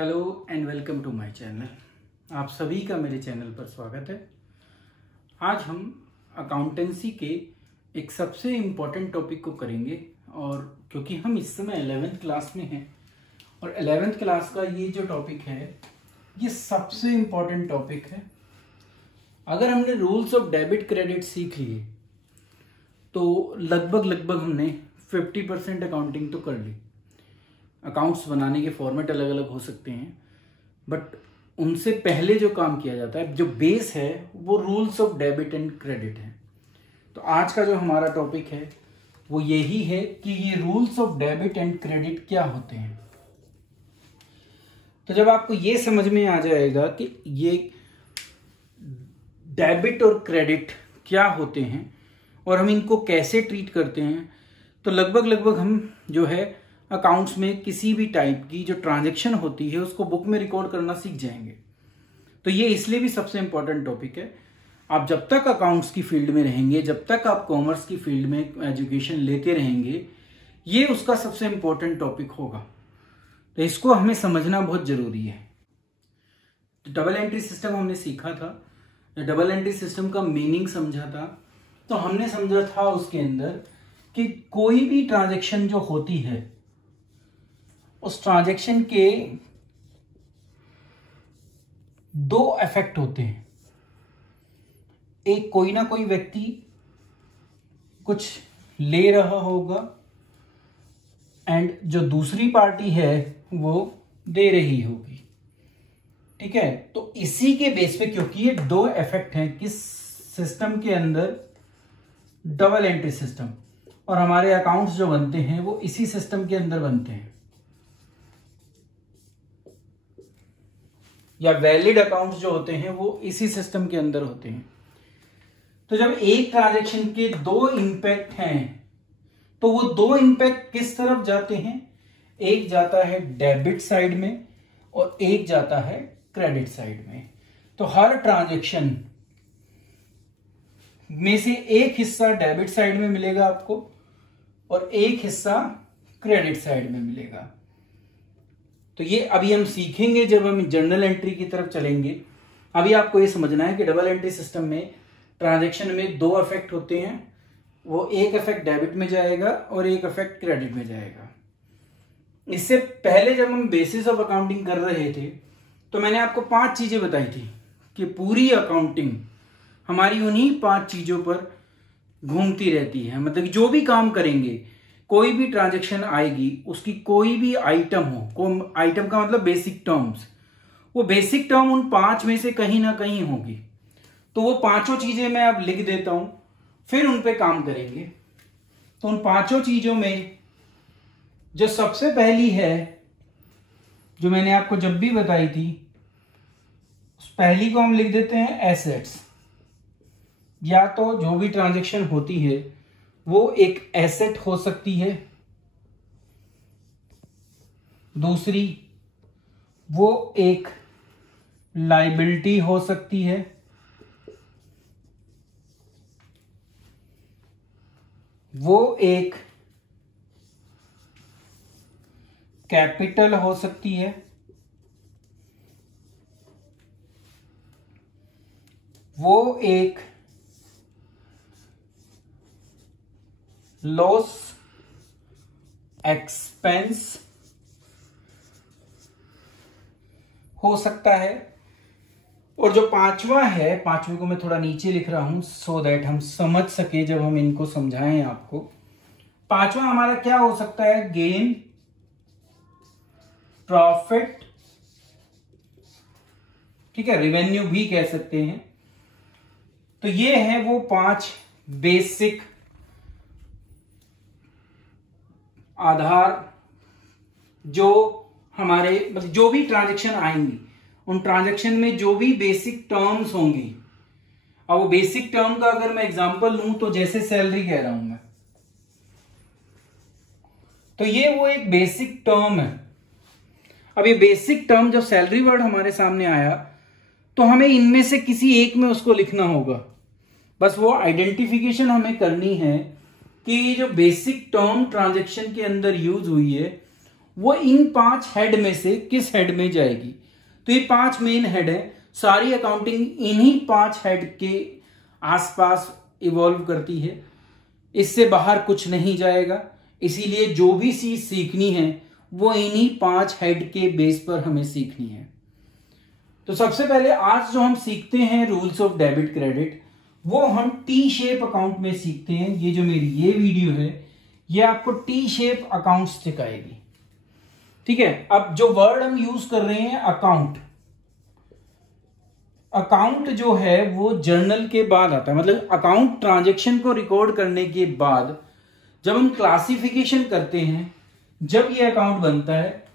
Hello and welcome to my channel. आप सभी का मेरे चैनल पर स्वागत है। आज हम अकाउंटेंसी के एक सबसे इम्पॉर्टेंट टॉपिक को करेंगे, और क्योंकि हम इस समय 11th क्लास में हैं और 11th क्लास का ये जो टॉपिक है ये सबसे इम्पॉर्टेंट टॉपिक है। अगर हमने रूल्स ऑफ डेबिट क्रेडिट सीख लिए तो लगभग हमने 50% अकाउंटिंग तो कर ली। अकाउंट्स बनाने के फॉर्मेट अलग अलग हो सकते हैं, बट उनसे पहले जो काम किया जाता है, जो बेस है, वो rules of debit and credit है। तो आज का जो हमारा टॉपिक है वो यही है कि ये rules of debit and credit क्या होते हैं। तो जब आपको ये समझ में आ जाएगा कि ये डेबिट और क्रेडिट क्या होते हैं और हम इनको कैसे ट्रीट करते हैं, तो लगभग हम जो है अकाउंट्स में किसी भी टाइप की जो ट्रांजैक्शन होती है उसको बुक में रिकॉर्ड करना सीख जाएंगे। तो ये इसलिए भी सबसे इंपॉर्टेंट टॉपिक है। आप जब तक अकाउंट्स की फील्ड में रहेंगे, जब तक आप कॉमर्स की फील्ड में एजुकेशन लेते रहेंगे, ये उसका सबसे इंपॉर्टेंट टॉपिक होगा। तो इसको हमें समझना बहुत जरूरी है। तो डबल एंट्री सिस्टम हमने सीखा था, डबल एंट्री सिस्टम का मीनिंग समझा था। तो हमने समझा था उसके अंदर कि कोई भी ट्रांजैक्शन जो होती है उस ट्रांजैक्शन के दो इफेक्ट होते हैं। एक, कोई ना कोई व्यक्ति कुछ ले रहा होगा एंड जो दूसरी पार्टी है वो दे रही होगी। ठीक है, तो इसी के बेस पे, क्योंकि ये दो इफेक्ट हैं किस सिस्टम के अंदर, डबल एंट्री सिस्टम, और हमारे अकाउंट्स जो बनते हैं वो इसी सिस्टम के अंदर बनते हैं, या वैलिड अकाउंट्स जो होते हैं वो इसी सिस्टम के अंदर होते हैं। तो जब एक ट्रांजैक्शन के दो इंपैक्ट हैं तो वो दो इंपैक्ट किस तरफ जाते हैं? एक जाता है डेबिट साइड में और एक जाता है क्रेडिट साइड में। तो हर ट्रांजैक्शन में से एक हिस्सा डेबिट साइड में मिलेगा आपको और एक हिस्सा क्रेडिट साइड में मिलेगा। तो ये अभी हम सीखेंगे जब हम जर्नल एंट्री की तरफ चलेंगे। अभी आपको ये समझना है कि डबल एंट्री सिस्टम में ट्रांजैक्शन में दो इफेक्ट होते हैं। वो एक इफेक्ट डेबिट में जाएगा और एक इफेक्ट क्रेडिट में जाएगा। इससे पहले जब हम बेसिस ऑफ अकाउंटिंग कर रहे थे तो मैंने आपको 5 चीजें बताई थी कि पूरी अकाउंटिंग हमारी उन्हीं 5 चीजों पर घूमती रहती है। मतलब जो भी काम करेंगे, कोई भी ट्रांजैक्शन आएगी, उसकी कोई भी आइटम हो, आइटम का मतलब बेसिक टर्म्स, वो बेसिक टर्म उन 5 में से कहीं ना कहीं होगी। तो वो 5 चीजें मैं अब लिख देता हूं, फिर उन पे काम करेंगे। तो उन 5 चीजों में जो सबसे पहली है, जो मैंने आपको जब भी बताई थी, उस पहली को हम लिख देते हैं एसेट्स। या तो जो भी ट्रांजैक्शन होती है वो एक एसेट हो सकती है, दूसरी वो एक लायबिलिटी हो सकती है, वो एक कैपिटल हो सकती है, वो एक लॉस एक्सपेंस हो सकता है, और जो 5वां है, 5वें को मैं थोड़ा नीचे लिख रहा हूं सो दैट हम समझ सके जब हम इनको समझाएं आपको। 5वां हमारा क्या हो सकता है? गेन, प्रॉफिट, ठीक है, रेवेन्यू भी कह सकते हैं। तो ये है वो 5 बेसिक आधार जो हमारे, मतलब जो भी ट्रांजैक्शन आएंगी उन ट्रांजैक्शन में जो भी बेसिक टर्म्स होंगी। अब वो बेसिक टर्म का अगर मैं एग्जांपल लूं तो जैसे सैलरी कह रहा हूं मैं, तो ये वो एक बेसिक टर्म है। अब ये बेसिक टर्म, जब सैलरी वर्ड हमारे सामने आया तो हमें इनमें से किसी एक में उसको लिखना होगा। बस वो आइडेंटिफिकेशन हमें करनी है कि जो बेसिक टर्म ट्रांजैक्शन के अंदर यूज हुई है वो इन 5 हेड में से किस हेड में जाएगी। तो ये 5 मेन हेड है, सारी अकाउंटिंग इन्हीं 5 हेड के आसपास इवॉल्व करती है, इससे बाहर कुछ नहीं जाएगा। इसीलिए जो भी चीज सीखनी है वो इन्हीं 5 हेड के बेस पर हमें सीखनी है। तो सबसे पहले आज जो हम सीखते हैं रूल्स ऑफ डेबिट क्रेडिट, वो हम टी शेप अकाउंट में सीखते हैं। ये जो मेरी ये वीडियो है ये आपको टी शेप अकाउंट सिखाएगी, ठीक है। अब जो वर्ड हम यूज कर रहे हैं अकाउंट, अकाउंट जो है वो जर्नल के बाद आता है, मतलब अकाउंट ट्रांजैक्शन को रिकॉर्ड करने के बाद जब हम क्लासिफिकेशन करते हैं, जब ये अकाउंट बनता है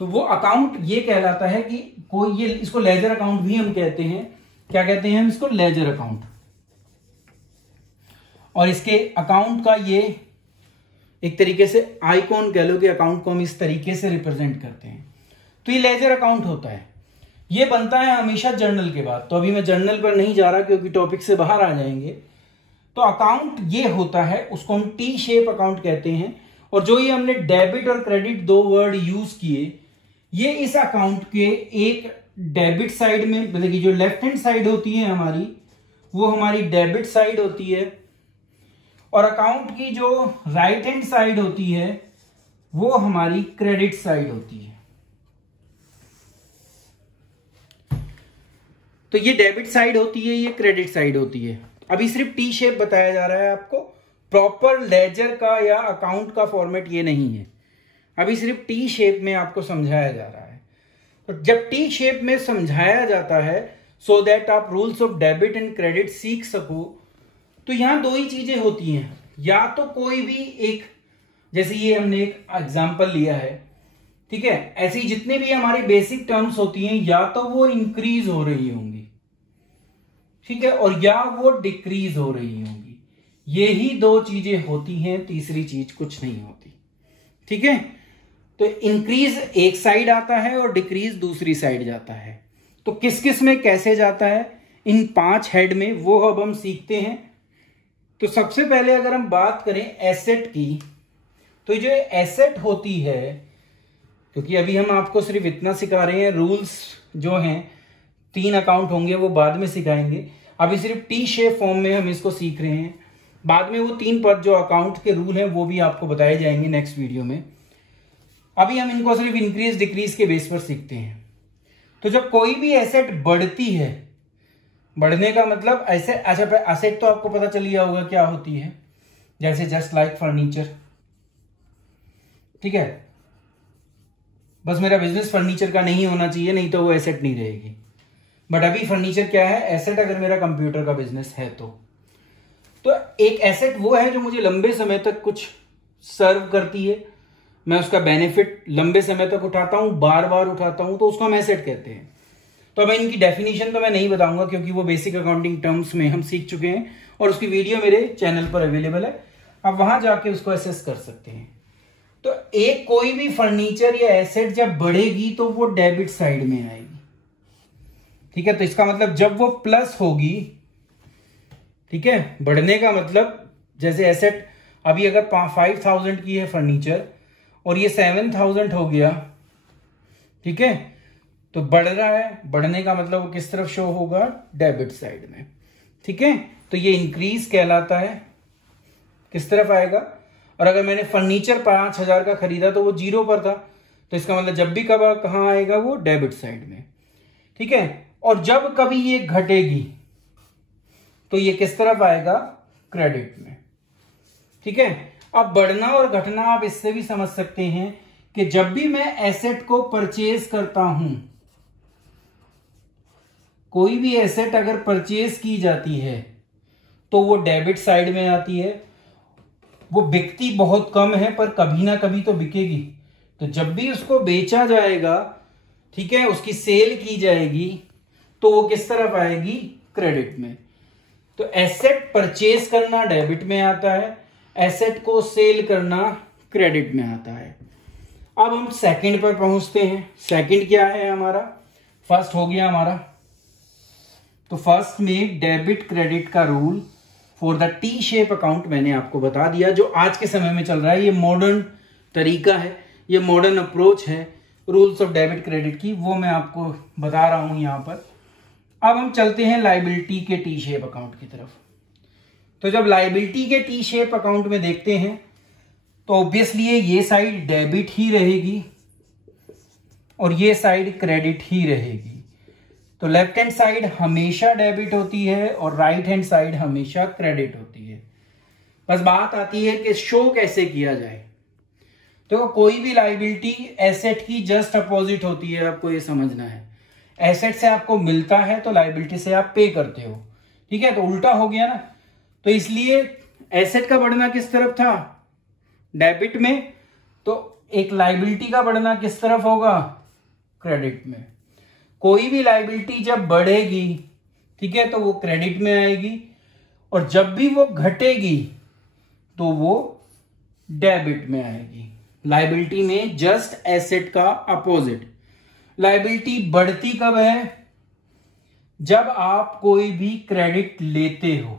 तो वो अकाउंट ये कहलाता है कि कोई ये, इसको लेजर अकाउंट भी हम कहते हैं। क्या कहते हैं हम इसको? Ledger account. और इसके अकाउंट का ये एक तरीके से आइकॉन कह लो कि अकाउंट को हम इस तरीके से रिप्रेजेंट करते हैं। तो ये लेजर अकाउंट होता है, ये बनता है हमेशा जर्नल के बाद। तो अभी मैं जर्नल पर नहीं जा रहा क्योंकि टॉपिक से बाहर आ जाएंगे। तो अकाउंट ये होता है, उसको हम टी शेप अकाउंट कहते हैं। और जो ये हमने डेबिट और क्रेडिट 2 वर्ड यूज किए, ये इस अकाउंट के एक डेबिट साइड में, मतलब कि जो लेफ्ट हैंड साइड होती है हमारी, वो हमारी डेबिट साइड होती है, और अकाउंट की जो राइट हैंड साइड होती है वो हमारी क्रेडिट साइड होती है। तो ये डेबिट साइड होती है, ये क्रेडिट साइड होती है। अभी सिर्फ टी शेप बताया जा रहा है आपको, प्रॉपर लेजर का या अकाउंट का फॉर्मेट ये नहीं है। अभी सिर्फ टी शेप में आपको समझाया जा रहा है। तो जब टी शेप में समझाया जाता है सो दैट आप rules of debit and credit सीख सको, तो यहां 2 ही चीजें होती हैं। या तो कोई भी एक, जैसे ये हमने एक एग्जांपल लिया है, ठीक है, ऐसी जितने भी हमारी बेसिक टर्म्स होती हैं, या तो वो इंक्रीज हो रही होंगी, ठीक है, और या वो डिक्रीज हो रही होंगी। यही 2 चीजें होती हैं, तीसरी चीज कुछ नहीं होती, ठीक है। तो इंक्रीज एक साइड आता है और डिक्रीज दूसरी साइड जाता है। तो किस किस में कैसे जाता है इन 5 हेड में, वो अब हम सीखते हैं। तो सबसे पहले अगर हम बात करें एसेट की, तो जो एसेट होती है, क्योंकि अभी हम आपको सिर्फ इतना सिखा रहे हैं, रूल्स जो हैं 3 अकाउंट होंगे वो बाद में सिखाएंगे। अभी सिर्फ टी शेप फॉर्म में हम इसको सीख रहे हैं। बाद में वो 3 पर जो अकाउंट के रूल हैं वो भी आपको बताए जाएंगे नेक्स्ट वीडियो में। अभी हम इनको सिर्फ इंक्रीज डिक्रीज के बेस पर सीखते हैं। तो जब कोई भी एसेट बढ़ती है, बढ़ने का मतलब ऐसे, अच्छा एसेट तो आपको पता चल गया होगा क्या होती है, जैसे जस्ट लाइक फर्नीचर, ठीक है। बस मेरा बिजनेस फर्नीचर का नहीं होना चाहिए, नहीं तो वो एसेट नहीं रहेगी। बट अभी फर्नीचर क्या है? एसेट। अगर मेरा कंप्यूटर का बिजनेस है तो एक एसेट वो है जो मुझे लंबे समय तक कुछ सर्व करती है, मैं उसका बेनिफिट लंबे समय तक उठाता हूं, बार बार उठाता हूं, तो उसको हम एसेट कहते हैं। तो मैं इनकी डेफिनेशन तो मैं नहीं बताऊंगा क्योंकि वो बेसिक अकाउंटिंग टर्म्स में हम सीख चुके हैं और उसकी वीडियो मेरे चैनल पर अवेलेबल है, आप वहां जाके उसको एसेस कर सकते हैं। तो एक कोई भी फर्नीचर या एसेट जब बढ़ेगी तो वो डेबिट साइड में आएगी, ठीक है। तो इसका मतलब जब वो प्लस होगी, ठीक है, बढ़ने का मतलब जैसे एसेट अभी अगर 5000 की है फर्नीचर और ये 7000 हो गया, ठीक है, तो बढ़ रहा है, बढ़ने का मतलब वो किस तरफ शो होगा? डेबिट साइड में, ठीक है। तो ये इंक्रीज कहलाता है, किस तरफ आएगा? और अगर मैंने फर्नीचर 5000 का खरीदा तो वो 0 पर था, तो इसका मतलब जब भी कहां आएगा? वो डेबिट साइड में, ठीक है। और जब कभी ये घटेगी तो ये किस तरफ आएगा? क्रेडिट में, ठीक है। अब बढ़ना और घटना आप इससे भी समझ सकते हैं कि जब भी मैं एसेट को परचेज करता हूं, कोई भी एसेट अगर परचेज की जाती है तो वो डेबिट साइड में आती है। वो बिकती बहुत कम है पर कभी ना कभी तो बिकेगी। तो जब भी उसको बेचा जाएगा, ठीक है, उसकी सेल की जाएगी, तो वो किस तरफ आएगी? क्रेडिट में। तो एसेट परचेज करना डेबिट में आता है, एसेट को सेल करना क्रेडिट में आता है। अब हम सेकंड पर पहुंचते हैं। सेकंड क्या है हमारा? फर्स्ट हो गया हमारा। तो फर्स्ट में डेबिट क्रेडिट का rule for the T shape account मैंने आपको बता दिया, जो आज के समय में चल रहा है। ये मॉडर्न तरीका है, ये मॉडर्न अप्रोच है रूल्स ऑफ डेबिट क्रेडिट की, वो मैं आपको बता रहा हूं यहाँ पर। अब हम चलते हैं लाइबिलिटी के टी शेप अकाउंट की तरफ। तो जब लाइबिलिटी के टी शेप अकाउंट में देखते हैं तो ऑब्वियसली ये साइड डेबिट ही रहेगी और ये साइड क्रेडिट ही रहेगी। तो लेफ्ट हैंड साइड हमेशा डेबिट होती है और राइट हैंड साइड हमेशा क्रेडिट होती है। बस बात आती है कि शो कैसे किया जाए। तो कोई भी लाइबिलिटी एसेट की जस्ट अपोजिट होती है, आपको ये समझना है। एसेट से आपको मिलता है तो लाइबिलिटी से आप पे करते हो, ठीक है। तो उल्टा हो गया ना। तो इसलिए एसेट का बढ़ना किस तरफ था, डेबिट में, तो एक लाइबिलिटी का बढ़ना किस तरफ होगा, क्रेडिट में। कोई भी लाइबिलिटी जब बढ़ेगी, ठीक है, तो वो क्रेडिट में आएगी और जब भी वो घटेगी तो वो डेबिट में आएगी। लाइबिलिटी में जस्ट एसेट का अपोजिट। लाइबिलिटी बढ़ती कब है, जब आप कोई भी क्रेडिट लेते हो,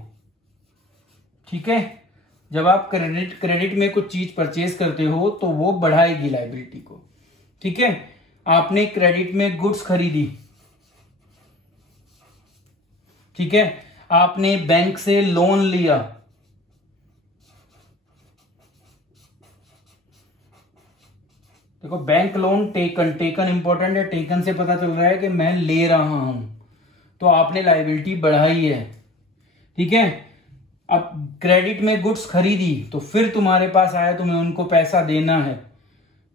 ठीक है। जब आप क्रेडिट में कुछ चीज परचेज करते हो तो वो बढ़ाएगी लाइबिलिटी को, ठीक है। आपने क्रेडिट में गुड्स खरीदी, ठीक है, आपने बैंक से लोन लिया, देखो बैंक लोन टेकन इंपॉर्टेंट है। टेकन से पता चल रहा है कि मैं ले रहा हूं, तो आपने लाइबिलिटी बढ़ाई है, ठीक है। अब क्रेडिट में गुड्स खरीदी तो फिर तुम्हारे पास आया, तुम्हें उनको पैसा देना है।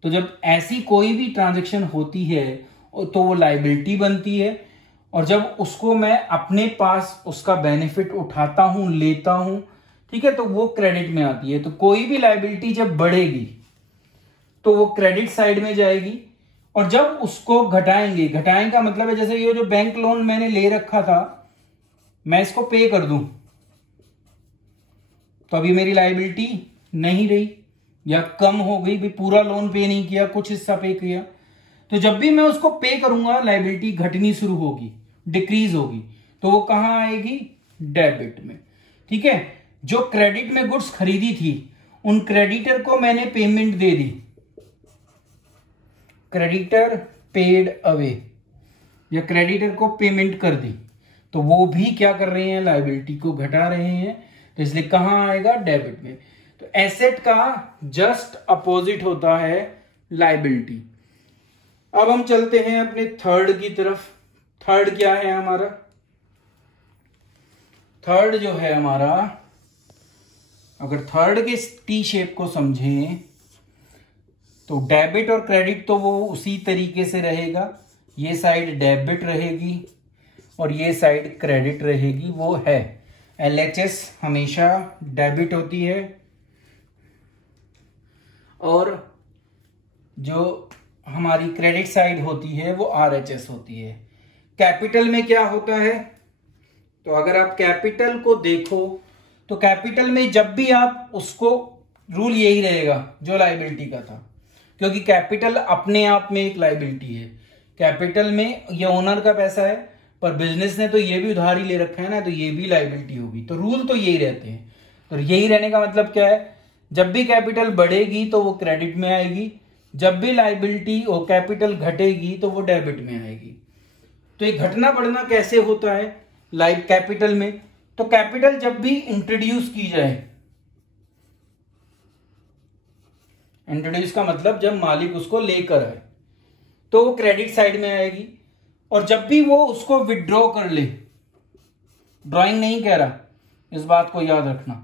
तो जब ऐसी कोई भी ट्रांजैक्शन होती है तो वो लाइबिलिटी बनती है और जब उसको मैं अपने पास उसका बेनिफिट उठाता हूं, लेता हूं, ठीक है, तो वो क्रेडिट में आती है। तो कोई भी लाइबिलिटी जब बढ़ेगी तो वो क्रेडिट साइड में जाएगी और जब उसको घटाएंगे, घटाएं का मतलब है जैसे ये जो बैंक लोन मैंने ले रखा था, मैं इसको पे कर दूं तो अभी मेरी लाइबिलिटी नहीं रही या कम हो गई, भी पूरा लोन पे नहीं किया, कुछ हिस्सा पे किया। तो जब भी मैं उसको पे करूंगा लाइबिलिटी घटनी शुरू होगी, डिक्रीज होगी, तो वो कहां आएगी, डेबिट में, ठीक है। जो क्रेडिट में गुड्स खरीदी थी उन क्रेडिटर को मैंने पेमेंट दे दी, क्रेडिटर पेड अवे, या क्रेडिटर को पेमेंट कर दी, तो वो भी क्या कर रहे हैं, लाइबिलिटी को घटा रहे हैं। तो इसलिए कहां आएगा, डेबिट में। तो एसेट का जस्ट अपोजिट होता है लाइबिलिटी। अब हम चलते हैं अपने थर्ड की तरफ। थर्ड क्या है हमारा, थर्ड जो है हमारा, अगर थर्ड के टी शेप को समझें तो डेबिट और क्रेडिट तो वो उसी तरीके से रहेगा। ये साइड डेबिट रहेगी और ये साइड क्रेडिट रहेगी, वो है LHS हमेशा डेबिट होती है और जो हमारी क्रेडिट साइड होती है वो RHS होती है। कैपिटल में क्या होता है, तो अगर आप कैपिटल को देखो तो कैपिटल में जब भी आप उसको, रूल यही रहेगा जो लाइबिलिटी का था, क्योंकि कैपिटल अपने आप में एक लाइबिलिटी है। कैपिटल में ये ओनर का पैसा है, पर बिजनेस ने तो ये भी उधारी ले रखा है ना, तो ये भी लाइबिलिटी होगी। तो रूल तो यही रहते हैं। तो यही रहने का मतलब क्या है, जब भी कैपिटल बढ़ेगी तो वो क्रेडिट में आएगी, जब भी लाइबिलिटी और कैपिटल घटेगी तो वो डेबिट में आएगी। तो ये घटना बढ़ना कैसे होता है लाइव कैपिटल में, तो कैपिटल जब भी इंट्रोड्यूस की जाए, इंट्रोड्यूस का मतलब जब मालिक उसको लेकर आए, तो वो क्रेडिट साइड में आएगी। और जब भी वो उसको विड्रॉ कर ले, ड्राइंग नहीं कह रहा, इस बात को याद रखना,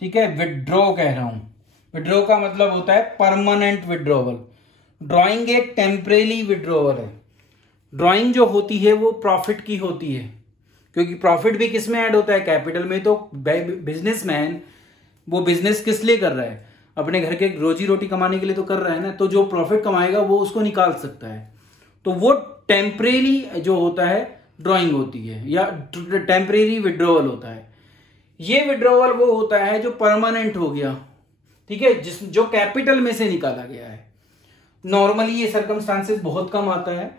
ठीक है, विड्रॉ कह रहा हूं। विड्रॉ का मतलब होता है परमानेंट विड्रॉवल। ड्राइंग एक टेम्परेरी विड्रॉवल है। ड्राइंग जो होती है वो प्रॉफिट की होती है, क्योंकि प्रॉफिट भी किस में ऐड होता है, कैपिटल में। तो बिजनेसमैन वो बिजनेस किस लिए कर रहा है, अपने घर के रोजी रोटी कमाने के लिए तो कर रहा है ना। तो जो प्रॉफिट कमाएगा वो उसको निकाल सकता है। तो वो टेम्परेरी जो होता है ड्राइंग होती है, या टेम्परेरी विड्रॉवल होता है। ये विड्रॉवल वो होता है जो परमानेंट हो गया, ठीक है, जो कैपिटल में से निकाला गया है। नॉर्मली ये सर्कमस्टांसेस बहुत कम आता है,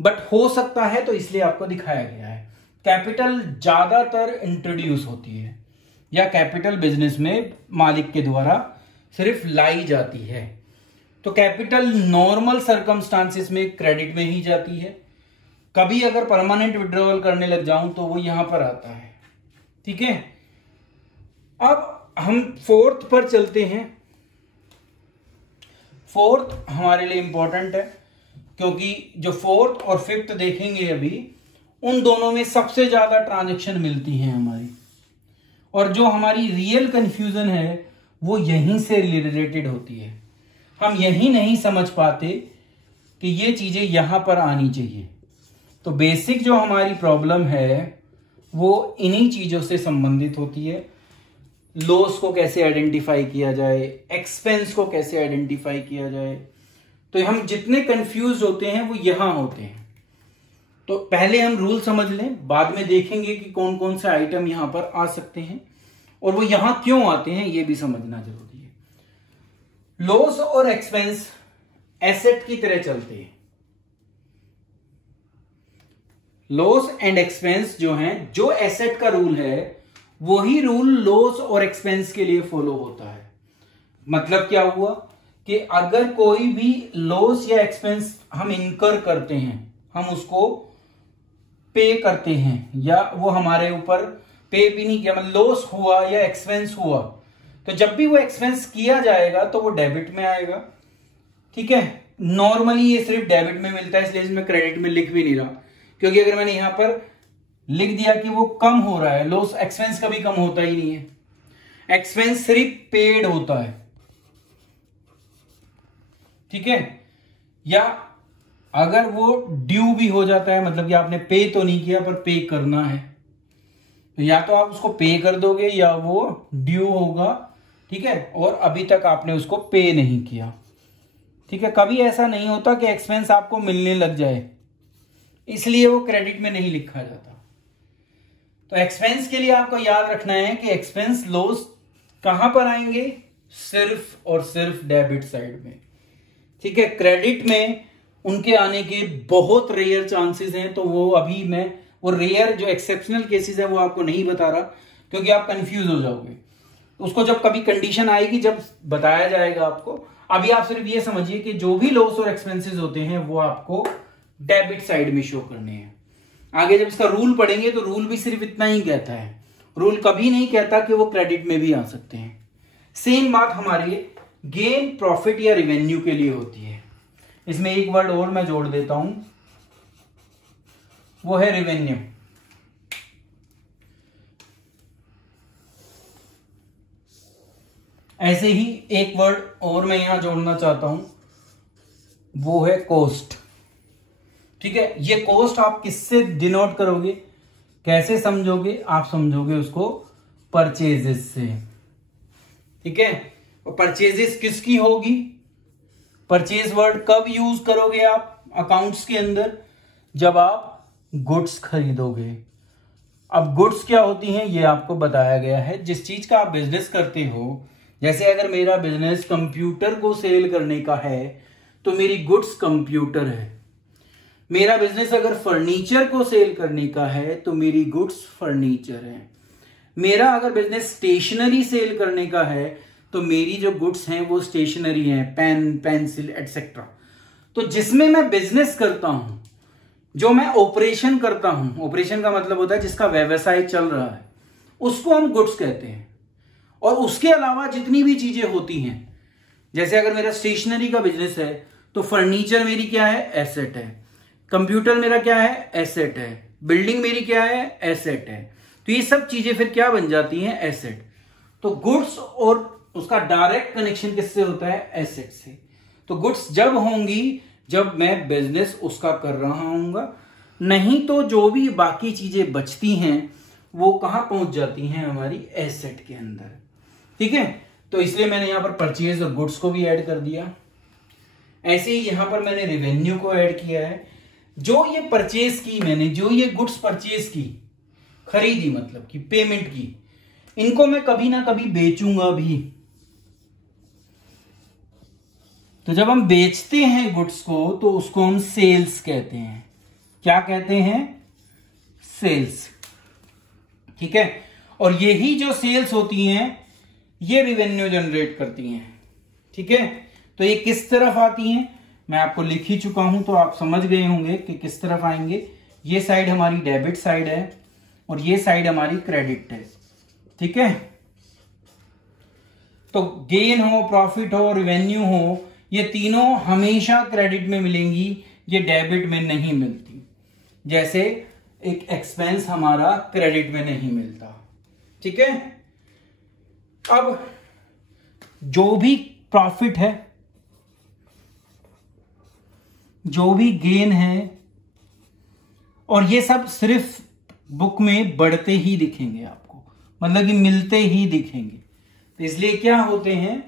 बट हो सकता है, तो इसलिए आपको दिखाया गया है। कैपिटल ज्यादातर इंट्रोड्यूस होती है या कैपिटल बिजनेस में मालिक के द्वारा सिर्फ लाई जाती है। तो कैपिटल नॉर्मल सर्कमस्टांसिस में क्रेडिट में ही जाती है। कभी अगर परमानेंट विड्रॉवल करने लग जाऊं तो वो यहां पर आता है। ठीक है, अब हम फोर्थ पर चलते हैं। फोर्थ हमारे लिए इंपॉर्टेंट है क्योंकि जो फोर्थ और फिफ्थ देखेंगे अभी, उन दोनों में सबसे ज्यादा ट्रांजैक्शन मिलती है हमारी, और जो हमारी रियल कंफ्यूजन है वो यहीं से रिलेटेड होती है। हम यही नहीं समझ पाते कि ये चीजें यहां पर आनी चाहिए। तो बेसिक जो हमारी प्रॉब्लम है वो इन्हीं चीजों से संबंधित होती है। लॉस को कैसे आइडेंटिफाई किया जाए, एक्सपेंस को कैसे आइडेंटिफाई किया जाए, तो हम जितने कंफ्यूज होते हैं वो यहां होते हैं। तो पहले हम रूल समझ लें, बाद में देखेंगे कि कौन कौन से आइटम यहां पर आ सकते हैं और वो यहां क्यों आते हैं, ये भी समझना जरूरी है। लॉस और एक्सपेंस एसेट की तरह चलते हैं। लॉस एंड एक्सपेंस जो हैं, जो एसेट का रूल है वही रूल लॉस और एक्सपेंस के लिए फॉलो होता है। मतलब क्या हुआ कि अगर कोई भी लॉस या एक्सपेंस हम इनकर करते हैं, हम उसको पे करते हैं, या वो हमारे ऊपर पे भी नहीं किया, मतलब लॉस हुआ या एक्सपेंस हुआ, तो जब भी वो एक्सपेंस किया जाएगा तो वो डेबिट में आएगा। ठीक है, नॉर्मली ये सिर्फ डेबिट में मिलता है, इसलिए इसमें क्रेडिट में लिख भी नहीं रहा, क्योंकि अगर मैंने यहां पर लिख दिया कि वो कम हो रहा है, लॉस एक्सपेंस कभी कम होता ही नहीं है, एक्सपेंस सिर्फ पेड होता है। ठीक है, या अगर वो ड्यू भी हो जाता है, मतलब कि आपने पे तो नहीं किया पर पे करना है, तो या तो आप उसको पे कर दोगे या वो ड्यू होगा। ठीक है, और अभी तक आपने उसको पे नहीं किया। ठीक है, कभी ऐसा नहीं होता कि एक्सपेंस आपको मिलने लग जाए, इसलिए वो क्रेडिट में नहीं लिखा जाता। तो एक्सपेंस के लिए आपको याद रखना है कि एक्सपेंस लॉस कहां पर आएंगे, सिर्फ और सिर्फ डेबिट साइड में। ठीक है, क्रेडिट में उनके आने के बहुत रेयर चांसेस हैं, तो वो अभी मैं वो रेयर जो एक्सेप्शनल केसेस है वो आपको नहीं बता रहा, क्योंकि आप कंफ्यूज हो जाओगे। उसको जब कभी कंडीशन आएगी जब बताया जाएगा आपको। अभी आप सिर्फ ये समझिए कि जो भी लॉस और एक्सपेंसेस होते हैं वो आपको डेबिट साइड में शो करने हैं। आगे जब इसका रूल पढ़ेंगे तो रूल भी सिर्फ इतना ही कहता है, रूल कभी नहीं कहता कि वो क्रेडिट में भी आ सकते हैं। सेम बात हमारी गेन, प्रॉफिट या रेवेन्यू के लिए होती है। इसमें एक वर्ड और मैं जोड़ देता हूं, वो है रेवेन्यू। ऐसे ही एक वर्ड और मैं यहां जोड़ना चाहता हूं, वो है कॉस्ट। ठीक है, ये कॉस्ट आप किससे डिनोट करोगे, कैसे समझोगे, आप समझोगे उसको परचेजेस से। ठीक है, और परचेजेस किसकी होगी, परचेज वर्ड कब यूज करोगे आप अकाउंट्स के अंदर, जब आप गुड्स खरीदोगे। अब गुड्स क्या होती हैं ये आपको बताया गया है। जिस चीज का आप बिजनेस करते हो, जैसे अगर मेरा बिजनेस कंप्यूटर को सेल करने का है तो मेरी गुड्स कंप्यूटर है। मेरा बिजनेस अगर फर्नीचर को सेल करने का है तो मेरी गुड्स फर्नीचर है। मेरा अगर बिजनेस स्टेशनरी सेल करने का है तो मेरी जो गुड्स हैं वो स्टेशनरी हैं, पेन, पेंसिल एटसेट्रा। तो जिसमें मैं बिजनेस करता हूं, जो मैं ऑपरेशन करता हूं, ऑपरेशन का मतलब होता है जिसका व्यवसाय चल रहा है, उसको हम गुड्स कहते हैं। और उसके अलावा जितनी भी चीजें होती हैं, जैसे अगर मेरा स्टेशनरी का बिजनेस है तो फर्नीचर मेरी क्या है, एसेट है। कंप्यूटर मेरा क्या है, एसेट है। बिल्डिंग मेरी क्या है, एसेट है। तो ये सब चीजें फिर क्या बन जाती हैं, एसेट। तो गुड्स और उसका डायरेक्ट कनेक्शन किससे होता है, एसेट से। तो गुड्स जब होंगी जब मैं बिजनेस उसका कर रहा हूंगा, नहीं तो जो भी बाकी चीजें बचती हैं वो कहां पहुंच जाती हैं, हमारी एसेट के अंदर। ठीक है, तो इसलिए मैंने यहां पर परचेज और गुड्स को भी ऐड कर दिया। ऐसे ही यहां पर मैंने रेवेन्यू को ऐड किया है। जो ये परचेज की मैंने, जो ये गुड्स परचेज की, खरीदी मतलब की, पेमेंट की, इनको मैं कभी ना कभी बेचूंगा भी। तो जब हम बेचते हैं गुड्स को तो उसको हम सेल्स कहते हैं। क्या कहते हैं, सेल्स। ठीक है, और यही जो सेल्स होती हैं ये रेवेन्यू जनरेट करती हैं। ठीक है, तो ये किस तरफ आती हैं मैं आपको लिख ही चुका हूं, तो आप समझ गए होंगे कि किस तरफ आएंगे। ये साइड हमारी डेबिट साइड है और ये साइड हमारी क्रेडिट है, ठीक है। तो गेन हो, प्रॉफिट हो, रेवेन्यू हो, ये तीनों हमेशा क्रेडिट में मिलेंगी, ये डेबिट में नहीं मिलती। जैसे एक एक्सपेंस हमारा क्रेडिट में नहीं मिलता, ठीक है। अब जो भी प्रॉफिट है, जो भी गेन है, और ये सब सिर्फ बुक में बढ़ते ही दिखेंगे आपको, मतलब कि मिलते ही दिखेंगे। तो इसलिए क्या होते हैं,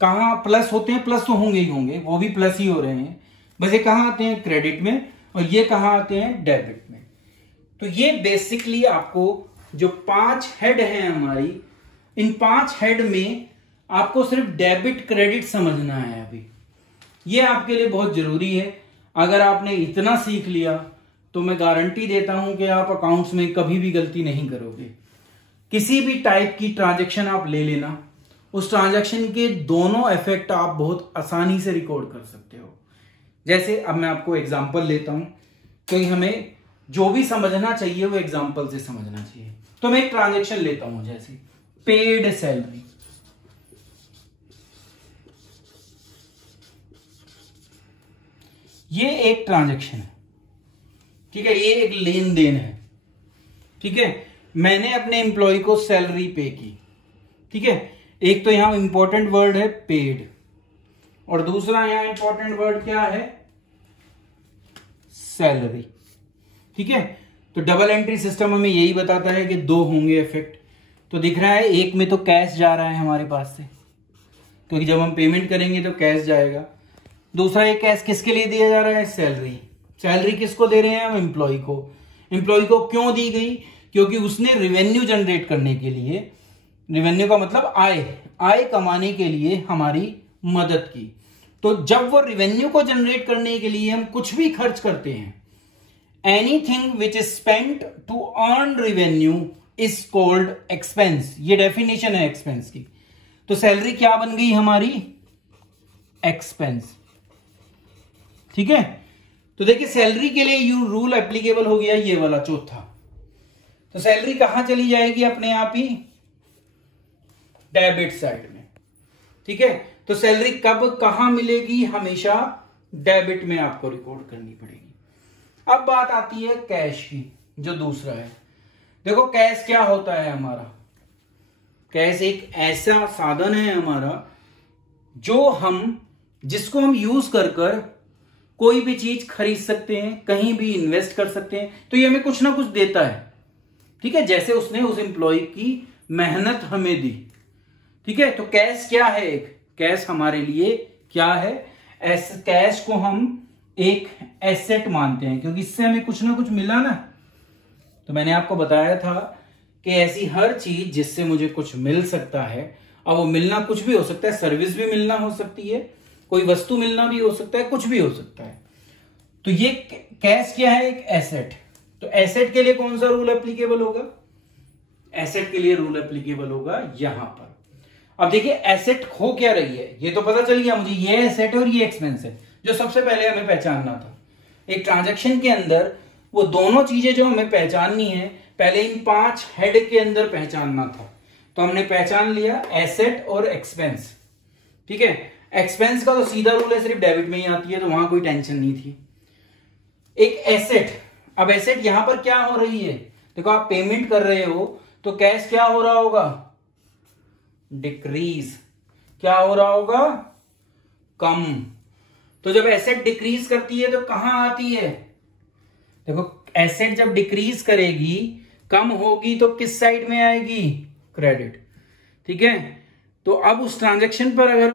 कहां प्लस होते हैं, प्लस तो होंगे ही होंगे, वो भी प्लस ही हो रहे हैं, बस ये कहां आते हैं, क्रेडिट में, और ये कहां आते हैं, डेबिट में। तो ये बेसिकली आपको जो 5 हेड हैं हमारी, इन 5 हेड में आपको सिर्फ डेबिट क्रेडिट समझना है। अभी ये आपके लिए बहुत जरूरी है। अगर आपने इतना सीख लिया तो मैं गारंटी देता हूं कि आप अकाउंट्स में कभी भी गलती नहीं करोगे। किसी भी टाइप की ट्रांजैक्शन आप ले लेना, उस ट्रांजैक्शन के दोनों इफेक्ट आप बहुत आसानी से रिकॉर्ड कर सकते हो। जैसे अब मैं आपको एग्जांपल लेता हूं, तो हमें जो भी समझना चाहिए वो एग्जांपल से समझना चाहिए। तो मैं एक ट्रांजैक्शन लेता हूं, जैसे पेड सैलरी। ये एक ट्रांजैक्शन है, ठीक है, ये एक लेन देन है, ठीक है। मैंने अपने एम्प्लॉय को सैलरी पे की, ठीक है। एक तो यहां इंपॉर्टेंट वर्ड है पेड, और दूसरा यहां इंपॉर्टेंट वर्ड क्या है, सैलरी, ठीक है। तो डबल एंट्री सिस्टम हमें यही बताता है कि 2 होंगे इफेक्ट। तो दिख रहा है एक में तो कैश जा रहा है हमारे पास से, क्योंकि जब हम पेमेंट करेंगे तो कैश जाएगा। दूसरा एक कैश किसके लिए दिया जा रहा है, सैलरी। सैलरी किसको दे रहे हैं हम, एम्प्लॉय को। एम्प्लॉय को क्यों दी गई, क्योंकि उसने रेवेन्यू जनरेट करने के लिए, रेवेन्यू का मतलब आय कमाने के लिए हमारी मदद की। तो जब वो रेवेन्यू को जनरेट करने के लिए हम कुछ भी खर्च करते हैं, anything which is spent to earn revenue is called expense. ये डेफिनेशन है एक्सपेंस की। तो सैलरी क्या बन गई हमारी, एक्सपेंस, ठीक है। तो देखिए सैलरी के लिए यू रूल एप्लीकेबल हो गया ये वाला चौथा। तो सैलरी कहां चली जाएगी, अपने आप ही डेबिट साइड में, ठीक है। तो सैलरी कब कहां मिलेगी, हमेशा डेबिट में आपको रिकॉर्ड करनी पड़ेगी। अब बात आती है कैश की, जो दूसरा है। देखो कैश क्या होता है हमारा, कैश एक ऐसा साधन है हमारा जिसको हम यूज कर कोई भी चीज खरीद सकते हैं, कहीं भी इन्वेस्ट कर सकते हैं। तो ये हमें कुछ ना कुछ देता है, ठीक है, जैसे उसने उस एम्प्लॉय की मेहनत हमें दी, ठीक है। तो कैश क्या है, एक कैश हमारे लिए क्या है, कैश को हम एक एसेट मानते हैं, क्योंकि इससे हमें कुछ ना कुछ मिला ना। तो मैंने आपको बताया था कि ऐसी हर चीज जिससे मुझे कुछ मिल सकता है, अब वो मिलना कुछ भी हो सकता है, सर्विस भी मिलना हो सकती है, कोई वस्तु मिलना भी हो सकता है, कुछ भी हो सकता है। तो ये कैश क्या है, एक एसेट। तो एसेट के लिए कौन सा रूल एप्लीकेबल होगा, एसेट के लिए रूल एप्लीकेबल होगा यहां पर। अब देखिए एसेट हो क्या रही है, ये तो पता चल गया मुझे, ये एसेट है और ये एक्सपेंस है, जो सबसे पहले हमें पहचानना था। एक ट्रांजैक्शन के अंदर वो दोनों चीजें जो हमें पहचाननी है, पहले इन 5 हेड के अंदर पहचानना था। तो हमने पहचान लिया एसेट और एक्सपेंस, ठीक है। एक्सपेंस का तो सीधा रूल है, सिर्फ डेबिट में ही आती है, तो वहां कोई टेंशन नहीं थी। एक एसेट, अब एसेट यहां पर क्या हो रही है, देखो आप पेमेंट कर रहे हो तो कैश क्या हो रहा होगा, डिक्रीज। क्या हो रहा होगा, कम। तो जब एसेट डिक्रीज करती है तो कहां आती है, देखो एसेट जब डिक्रीज करेगी, कम होगी, तो किस साइड में आएगी, क्रेडिट, ठीक है। तो अब उस ट्रांजैक्शन पर अगर